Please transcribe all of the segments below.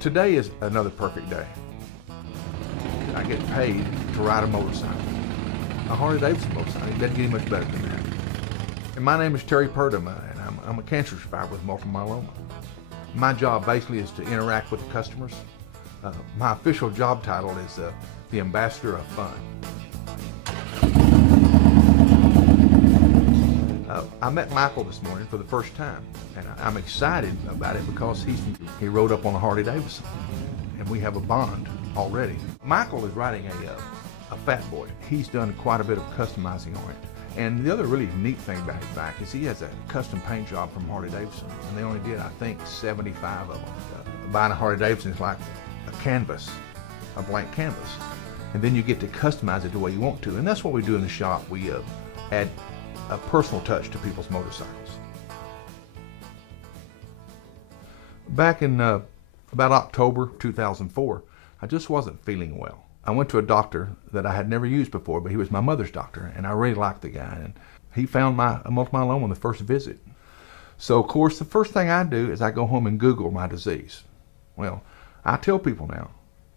Today is another perfect day. I get paid to ride a motorcycle. A Harley-Davidson motorcycle. It doesn't get any much better than that. And my name is Terry Purdom, and I'm a cancer survivor with multiple myeloma. My job basically is to interact with the customers. My official job title is the Ambassador of Fun. I met Michael this morning for the first time, and I'm excited about it because he rode up on a Harley-Davidson, and we have a bond already. Michael is riding a Fat Boy. He's done quite a bit of customizing on it. And the other really neat thing about his bike is he has a custom paint job from Harley-Davidson, and they only did, I think, 75 of them. Buying a Harley-Davidson is like a canvas, a blank canvas, and then you get to customize it the way you want to. And that's what we do in the shop. We add a personal touch to people's motorcycles. Back in about October 2004, I just wasn't feeling well. I went to a doctor that I had never used before, but he was my mother's doctor, and I really liked the guy. And he found my multiple myeloma on the first visit. So, of course, the first thing I do is I go home and Google my disease. Well, I tell people now,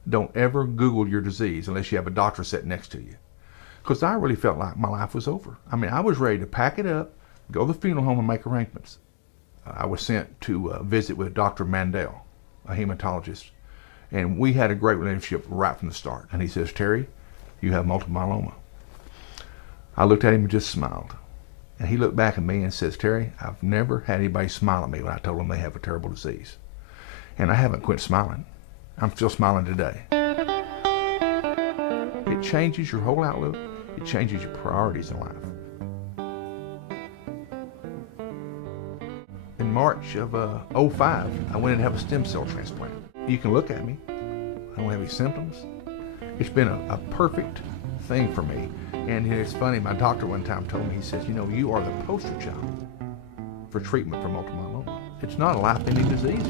don't ever Google your disease unless you have a doctor sitting next to you. Because I really felt like my life was over. I mean, I was ready to pack it up, go to the funeral home and make arrangements. I was sent to visit with Dr. Mandel, a hematologist. And we had a great relationship right from the start. And he says, Terry, you have multiple myeloma. I looked at him and just smiled. And he looked back at me and says, Terry, I've never had anybody smile at me when I told them they have a terrible disease. And I haven't quit smiling. I'm still smiling today. It changes your whole outlook. It changes your priorities in life. In March of '05, I went in to have a stem cell transplant. You can look at me. I don't have any symptoms. It's been a perfect thing for me. And it's funny, my doctor one time told me, he says, you know, you are the poster child for treatment for multiple myeloma. It's not a life-ending disease.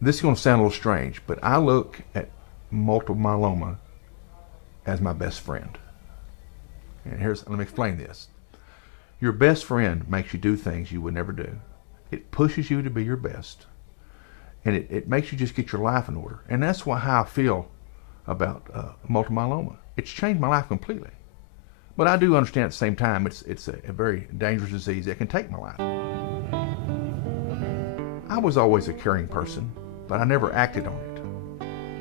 This is going to sound a little strange, but I look at multiple myeloma as my best friend. And let me explain this. Your best friend makes you do things you would never do. It pushes you to be your best. And it makes you just get your life in order. And that's how I feel about multiple myeloma. It's changed my life completely. But I do understand at the same time it's a very dangerous disease that can take my life. I was always a caring person, but I never acted on it.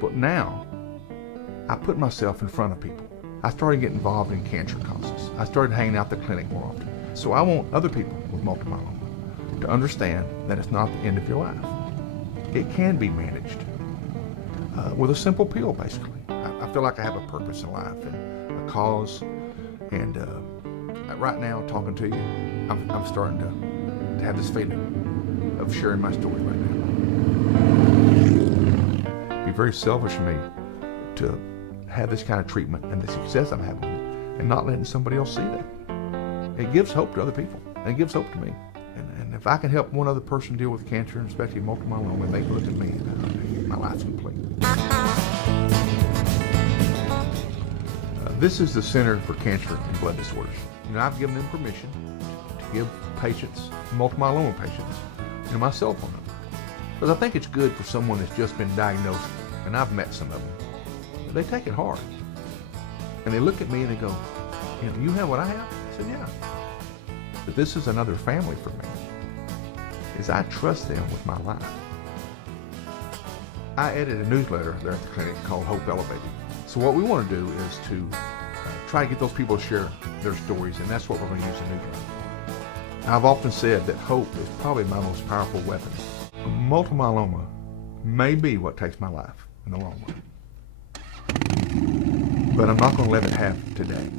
But now, I put myself in front of people. I started getting involved in cancer causes. I started hanging out at the clinic more often. So I want other people with multiple myeloma to understand that it's not the end of your life. It can be managed with a simple pill, basically. I feel like I have a purpose in life and a cause. And right now, talking to you, I'm starting to have this feeling of sharing my story right now. It'd be very selfish for me to have this kind of treatment and the success I'm having with it and not letting somebody else see that. It gives hope to other people, and it gives hope to me. And if I can help one other person deal with cancer, and especially multiple myeloma, they look at me, my life's complete. This is the Center for Cancer and Blood Disorders. You know, I've given them permission to give patients, multiple myeloma patients, my cell phone number. Because I think it's good for someone that's just been diagnosed, and I've met some of them. They take it hard. And they look at me and they go, you have what I have? I said, yeah. But this is another family for me, is I trust them with my life. I edit a newsletter there at the clinic called Hope Elevated. So what we want to do is to try to get those people to share their stories, and that's what we're going to use the newsletter. I've often said that hope is probably my most powerful weapon. Multiple myeloma may be what takes my life in the long run. But I'm not going to let it happen today.